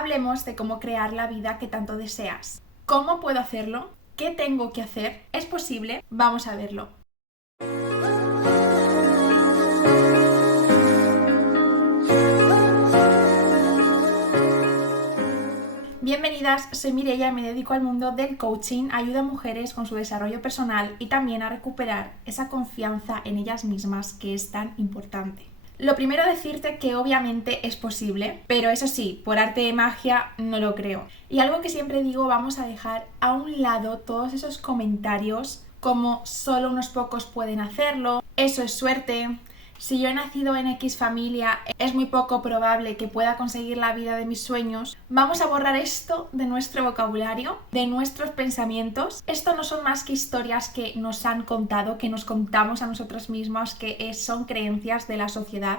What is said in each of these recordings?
hablemos de cómo crear la vida que tanto deseas. ¿Cómo puedo hacerlo? ¿Qué tengo que hacer? ¿Es posible? Vamos a verlo. Bienvenidas, soy Mireia y me dedico al mundo del coaching, ayudo a mujeres con su desarrollo personal y también a recuperar esa confianza en ellas mismas que es tan importante. Lo primero decirte que obviamente es posible, pero eso sí, por arte de magia no lo creo. Y algo que siempre digo, vamos a dejar a un lado todos esos comentarios como solo unos pocos pueden hacerlo, eso es suerte. Si yo he nacido en X familia, es muy poco probable que pueda conseguir la vida de mis sueños. Vamos a borrar esto de nuestro vocabulario, de nuestros pensamientos. Esto no son más que historias que nos han contado, que nos contamos a nosotros mismos, que son creencias de la sociedad.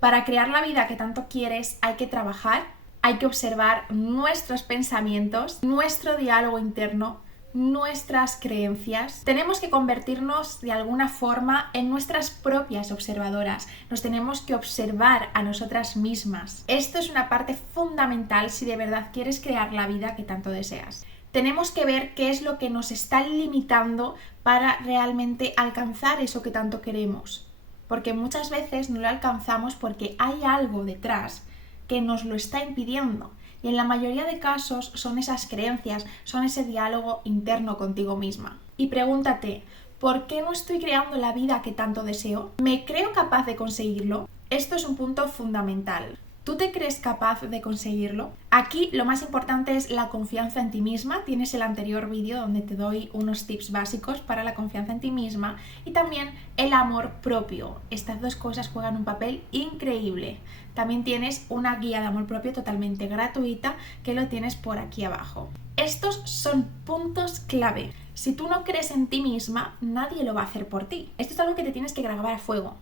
Para crear la vida que tanto quieres hay que trabajar, hay que observar nuestros pensamientos, nuestro diálogo interno, nuestras creencias. Tenemos que convertirnos de alguna forma en nuestras propias observadoras. Nos tenemos que observar a nosotras mismas. Esto es una parte fundamental si de verdad quieres crear la vida que tanto deseas. Tenemos que ver qué es lo que nos está limitando para realmente alcanzar eso que tanto queremos. Porque muchas veces no lo alcanzamos porque hay algo detrás que nos lo está impidiendo. Y en la mayoría de casos son esas creencias, son ese diálogo interno contigo misma. Y pregúntate, ¿por qué no estoy creando la vida que tanto deseo? ¿Me creo capaz de conseguirlo? Esto es un punto fundamental. ¿Tú te crees capaz de conseguirlo? Aquí lo más importante es la confianza en ti misma. Tienes el anterior vídeo donde te doy unos tips básicos para la confianza en ti misma y también el amor propio. Estas dos cosas juegan un papel increíble. También tienes una guía de amor propio totalmente gratuita que lo tienes por aquí abajo. Estos son puntos clave. Si tú no crees en ti misma, nadie lo va a hacer por ti. Esto es algo que te tienes que grabar a fuego.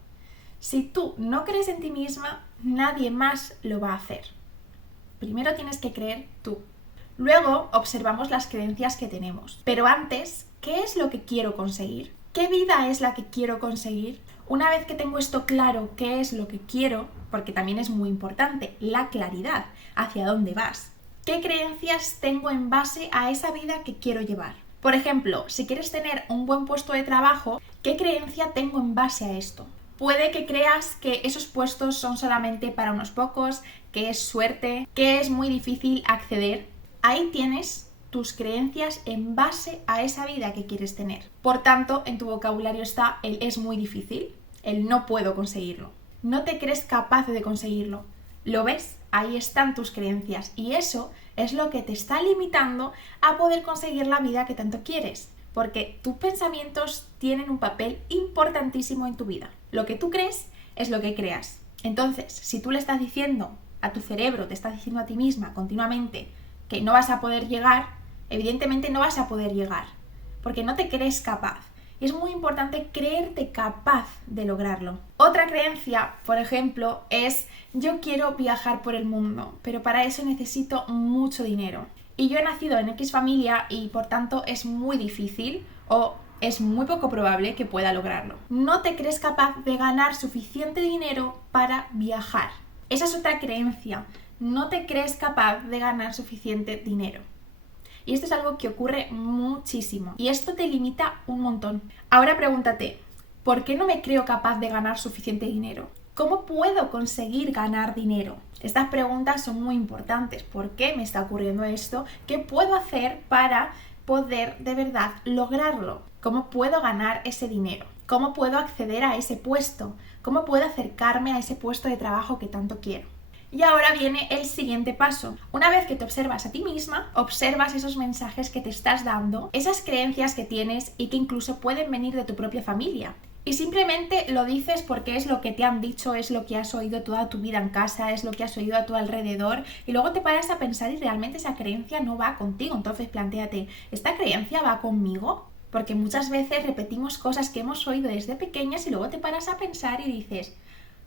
Si tú no crees en ti misma, nadie más lo va a hacer. Primero tienes que creer tú. Luego observamos las creencias que tenemos. Pero antes, ¿qué es lo que quiero conseguir? ¿Qué vida es la que quiero conseguir? Una vez que tengo esto claro, ¿qué es lo que quiero? Porque también es muy importante la claridad, hacia dónde vas. ¿Qué creencias tengo en base a esa vida que quiero llevar? Por ejemplo, si quieres tener un buen puesto de trabajo, ¿qué creencia tengo en base a esto? Puede que creas que esos puestos son solamente para unos pocos, que es suerte, que es muy difícil acceder. Ahí tienes tus creencias en base a esa vida que quieres tener. Por tanto, en tu vocabulario está el es muy difícil, el no puedo conseguirlo. No te crees capaz de conseguirlo. ¿Lo ves? Ahí están tus creencias y eso es lo que te está limitando a poder conseguir la vida que tanto quieres. Porque tus pensamientos tienen un papel importantísimo en tu vida. Lo que tú crees es lo que creas. Entonces, si tú le estás diciendo a tu cerebro, te estás diciendo a ti misma continuamente que no vas a poder llegar, evidentemente no vas a poder llegar, porque no te crees capaz. Y es muy importante creerte capaz de lograrlo. Otra creencia, por ejemplo, es yo quiero viajar por el mundo, pero para eso necesito mucho dinero. Y yo he nacido en X familia y por tanto es muy difícil o es muy poco probable que pueda lograrlo. No te crees capaz de ganar suficiente dinero para viajar. Esa es otra creencia. No te crees capaz de ganar suficiente dinero. Y esto es algo que ocurre muchísimo. Y esto te limita un montón. Ahora pregúntate, ¿por qué no me creo capaz de ganar suficiente dinero? ¿Cómo puedo conseguir ganar dinero? Estas preguntas son muy importantes. ¿Por qué me está ocurriendo esto? ¿Qué puedo hacer para poder de verdad lograrlo? ¿Cómo puedo ganar ese dinero? ¿Cómo puedo acceder a ese puesto? ¿Cómo puedo acercarme a ese puesto de trabajo que tanto quiero? Y ahora viene el siguiente paso. Una vez que te observas a ti misma, observas esos mensajes que te estás dando, esas creencias que tienes y que incluso pueden venir de tu propia familia. Y simplemente lo dices porque es lo que te han dicho, es lo que has oído toda tu vida en casa, es lo que has oído a tu alrededor y luego te paras a pensar y realmente esa creencia no va contigo. Entonces plantéate, ¿esta creencia va conmigo? Porque muchas veces repetimos cosas que hemos oído desde pequeñas y luego te paras a pensar y dices,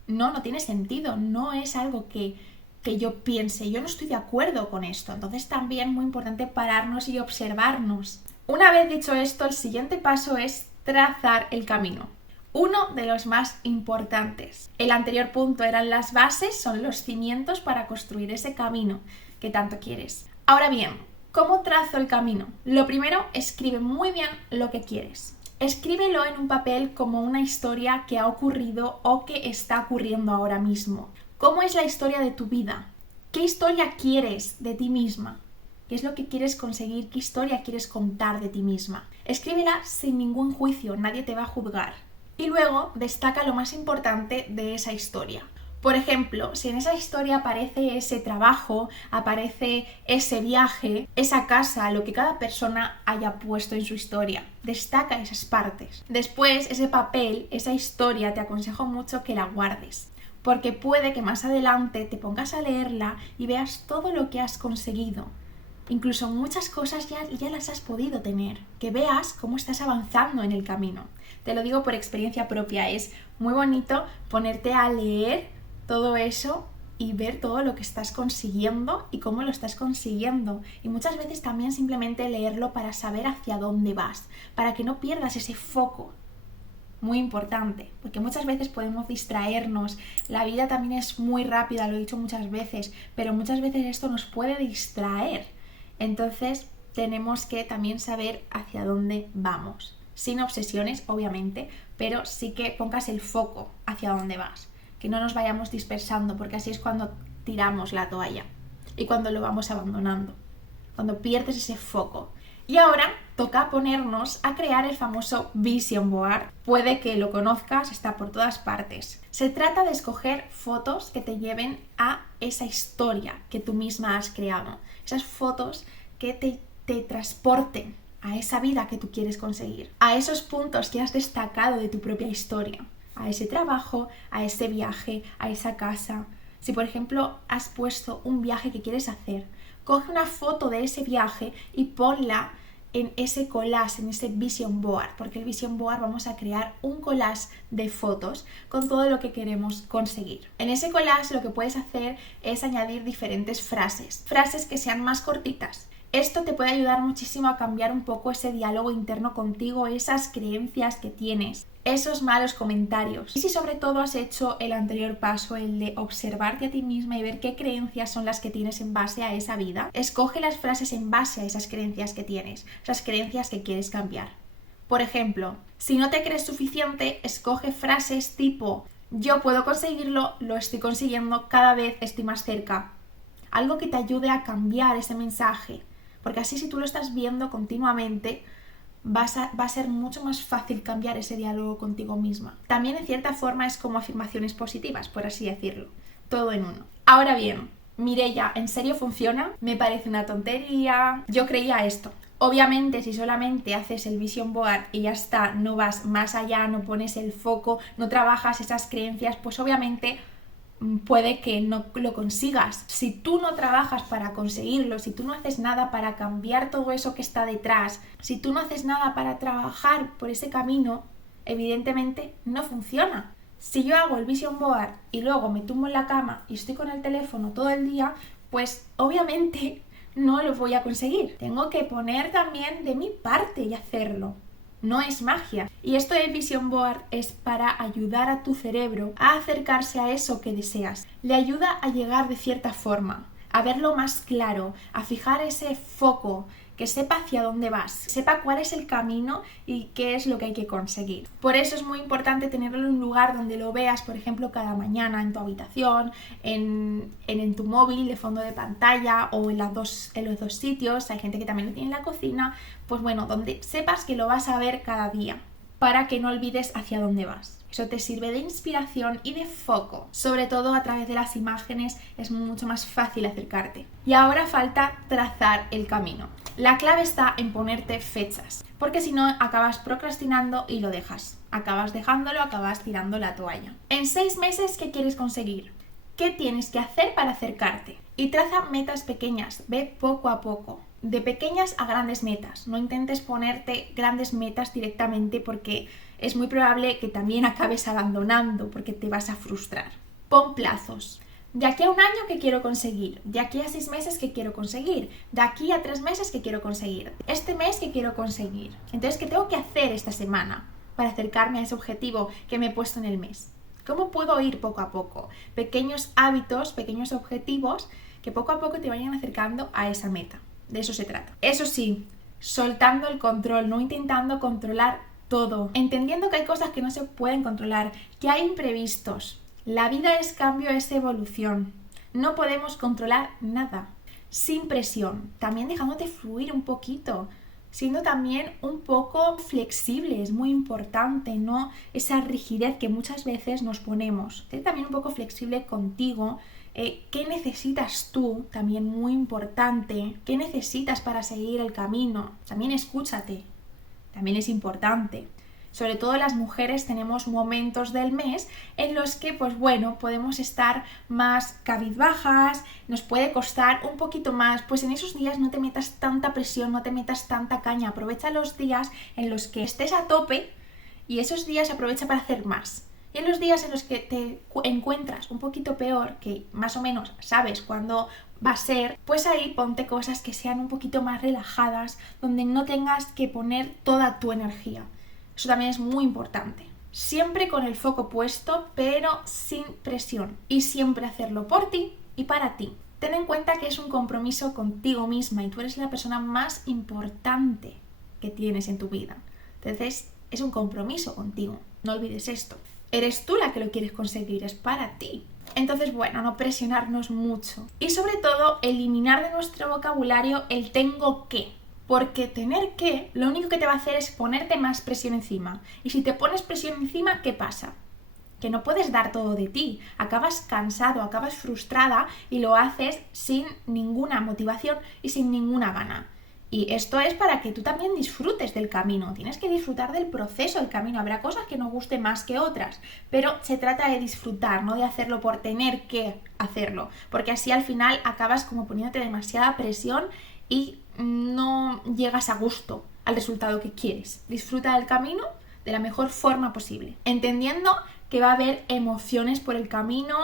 no tiene sentido, no es algo que yo piense, yo no estoy de acuerdo con esto. Entonces también muy importante pararnos y observarnos. Una vez dicho esto, el siguiente paso es trazar el camino. Uno de los más importantes. El anterior punto eran las bases, son los cimientos para construir ese camino que tanto quieres. Ahora bien, ¿cómo trazo el camino? Lo primero, escribe muy bien lo que quieres. Escríbelo en un papel como una historia que ha ocurrido o que está ocurriendo ahora mismo. ¿Cómo es la historia de tu vida? ¿Qué historia quieres de ti misma? ¿Qué es lo que quieres conseguir? ¿Qué historia quieres contar de ti misma? Escríbela sin ningún juicio, nadie te va a juzgar. Y luego destaca lo más importante de esa historia. Por ejemplo, si en esa historia aparece ese trabajo, aparece ese viaje, esa casa, lo que cada persona haya puesto en su historia, destaca esas partes. Después, ese papel, esa historia, te aconsejo mucho que la guardes, porque puede que más adelante te pongas a leerla y veas todo lo que has conseguido. Incluso muchas cosas ya las has podido tener, que veas cómo estás avanzando en el camino. Te lo digo por experiencia propia, es muy bonito ponerte a leer todo eso y ver todo lo que estás consiguiendo y cómo lo estás consiguiendo. Y muchas veces también simplemente leerlo para saber hacia dónde vas, para que no pierdas ese foco. Muy importante, porque muchas veces podemos distraernos. La vida también es muy rápida, lo he dicho muchas veces, pero muchas veces esto nos puede distraer. Entonces tenemos que también saber hacia dónde vamos. Sin obsesiones, obviamente, pero sí que pongas el foco hacia dónde vas. Que no nos vayamos dispersando, porque así es cuando tiramos la toalla y cuando lo vamos abandonando, cuando pierdes ese foco. Y ahora toca ponernos a crear el famoso Vision Board. Puede que lo conozcas, está por todas partes. Se trata de escoger fotos que te lleven a esa historia que tú misma has creado. Esas fotos que te transporten a esa vida que tú quieres conseguir, a esos puntos que has destacado de tu propia historia, a ese trabajo, a ese viaje, a esa casa. Si por ejemplo has puesto un viaje que quieres hacer, coge una foto de ese viaje y ponla en ese collage, en ese vision board, porque el vision board vamos a crear un collage de fotos con todo lo que queremos conseguir. En ese collage lo que puedes hacer es añadir diferentes frases que sean más cortitas. Esto te puede ayudar muchísimo a cambiar un poco ese diálogo interno contigo, esas creencias que tienes, esos malos comentarios. Y si sobre todo has hecho el anterior paso, el de observarte a ti misma y ver qué creencias son las que tienes en base a esa vida, escoge las frases en base a esas creencias que tienes, esas creencias que quieres cambiar. Por ejemplo, si no te crees suficiente, escoge frases tipo: yo puedo conseguirlo, lo estoy consiguiendo, cada vez estoy más cerca. Algo que te ayude a cambiar ese mensaje. Porque así, si tú lo estás viendo continuamente, va a ser mucho más fácil cambiar ese diálogo contigo misma. También en cierta forma es como afirmaciones positivas, por así decirlo. Todo en uno. Ahora bien, Mireia, ¿en serio funciona? Me parece una tontería. Yo creía esto. Obviamente, si solamente haces el vision board y ya está, no vas más allá, no pones el foco, no trabajas esas creencias, pues obviamente puede que no lo consigas. Si tú no trabajas para conseguirlo, si tú no haces nada para cambiar todo eso que está detrás, si tú no haces nada para trabajar por ese camino, evidentemente no funciona. Si yo hago el vision board y luego me tumbo en la cama y estoy con el teléfono todo el día, pues obviamente no lo voy a conseguir. Tengo que poner también de mi parte y hacerlo. No es magia. Y esto del Vision Board es para ayudar a tu cerebro a acercarse a eso que deseas. Le ayuda a llegar de cierta forma, a verlo más claro, a fijar ese foco, que sepa hacia dónde vas, sepa cuál es el camino y qué es lo que hay que conseguir. Por eso es muy importante tenerlo en un lugar donde lo veas, por ejemplo, cada mañana en tu habitación, en tu móvil de fondo de pantalla o en los dos sitios. Hay gente que también lo tiene en la cocina. Pues bueno, donde sepas que lo vas a ver cada día para que no olvides hacia dónde vas. Eso te sirve de inspiración y de foco. Sobre todo a través de las imágenes es mucho más fácil acercarte. Y ahora falta trazar el camino. La clave está en ponerte fechas, porque si no acabas procrastinando y lo dejas. Acabas dejándolo, acabas tirando la toalla. En 6 meses, ¿qué quieres conseguir? ¿Qué tienes que hacer para acercarte? Y traza metas pequeñas, ve poco a poco. De pequeñas a grandes metas. No intentes ponerte grandes metas directamente porque es muy probable que también acabes abandonando porque te vas a frustrar. Pon plazos. De aquí a 1 año, ¿qué quiero conseguir? De aquí a 6 meses, ¿qué quiero conseguir? De aquí a 3 meses, ¿qué quiero conseguir? Este mes, ¿qué quiero conseguir? Entonces, ¿qué tengo que hacer esta semana para acercarme a ese objetivo que me he puesto en el mes? ¿Cómo puedo ir poco a poco? Pequeños hábitos, pequeños objetivos que poco a poco te vayan acercando a esa meta. De eso se trata. Eso sí, soltando el control, no intentando controlar todo, entendiendo que hay cosas que no se pueden controlar, que hay imprevistos. La vida es cambio, es evolución. No podemos controlar nada. Sin presión, también dejándote fluir un poquito, siendo también un poco flexible, es muy importante, no esa rigidez que muchas veces nos ponemos. Sé también un poco flexible contigo. ¿Qué necesitas tú? También muy importante. ¿Qué necesitas para seguir el camino? También escúchate. También es importante. Sobre todo las mujeres tenemos momentos del mes en los que, pues bueno, podemos estar más cabizbajas, nos puede costar un poquito más. Pues en esos días no te metas tanta presión, no te metas tanta caña. Aprovecha los días en los que estés a tope y esos días aprovecha para hacer más. Y en los días en los que te encuentras un poquito peor, que más o menos sabes cuándo va a ser, pues ahí ponte cosas que sean un poquito más relajadas, donde no tengas que poner toda tu energía. Eso también es muy importante. Siempre con el foco puesto, pero sin presión. Y siempre hacerlo por ti y para ti. Ten en cuenta que es un compromiso contigo misma y tú eres la persona más importante que tienes en tu vida. Entonces, es un compromiso contigo. No olvides esto. Eres tú la que lo quieres conseguir, es para ti. Entonces, bueno, no presionarnos mucho. Y sobre todo, eliminar de nuestro vocabulario el tengo que. Porque tener que, lo único que te va a hacer es ponerte más presión encima. Y si te pones presión encima, ¿qué pasa? Que no puedes dar todo de ti. Acabas cansado, acabas frustrada y lo haces sin ninguna motivación y sin ninguna gana. Y esto es para que tú también disfrutes del camino. Tienes que disfrutar del proceso del camino. Habrá cosas que nos gusten más que otras, pero se trata de disfrutar, no de hacerlo por tener que hacerlo. Porque así al final acabas como poniéndote demasiada presión y no llegas a gusto al resultado que quieres. Disfruta del camino de la mejor forma posible, entendiendo que va a haber emociones por el camino,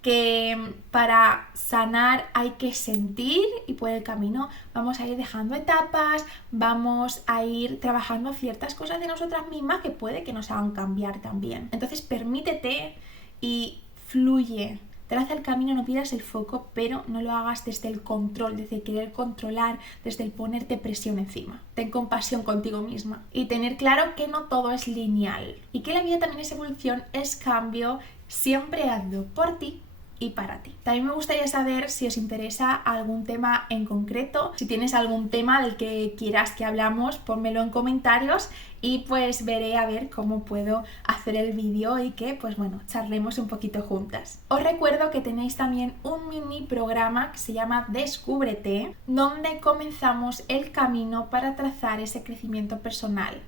que para sanar hay que sentir y por el camino vamos a ir dejando etapas, vamos a ir trabajando ciertas cosas de nosotras mismas que puede que nos hagan cambiar también. Entonces permítete y fluye. Traza el camino, no pierdas el foco, pero no lo hagas desde el control, desde querer controlar, desde el ponerte presión encima. Ten compasión contigo misma y tener claro que no todo es lineal y que la vida también es evolución, es cambio, siempre hazlo por ti y para ti. También me gustaría saber si os interesa algún tema en concreto, si tienes algún tema del que quieras que hablamos, pónmelo en comentarios y pues veré a ver cómo puedo hacer el vídeo y que pues bueno, charlemos un poquito juntas. Os recuerdo que tenéis también un mini programa que se llama Descúbrete, donde comenzamos el camino para trazar ese crecimiento personal,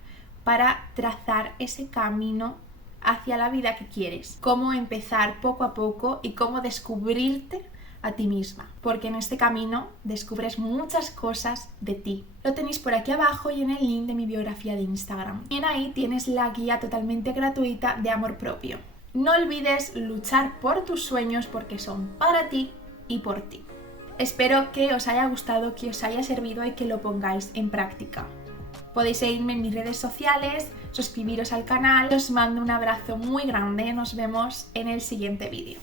para trazar ese camino hacia la vida que quieres, cómo empezar poco a poco y cómo descubrirte a ti misma, porque en este camino descubres muchas cosas de ti. Lo tenéis por aquí abajo y en el link de mi biografía de Instagram. Y ahí tienes la guía totalmente gratuita de amor propio. No olvides luchar por tus sueños porque son para ti y por ti. Espero que os haya gustado, que os haya servido y que lo pongáis en práctica. Podéis seguirme en mis redes sociales, suscribiros al canal. Os mando un abrazo muy grande. Nos vemos en el siguiente vídeo.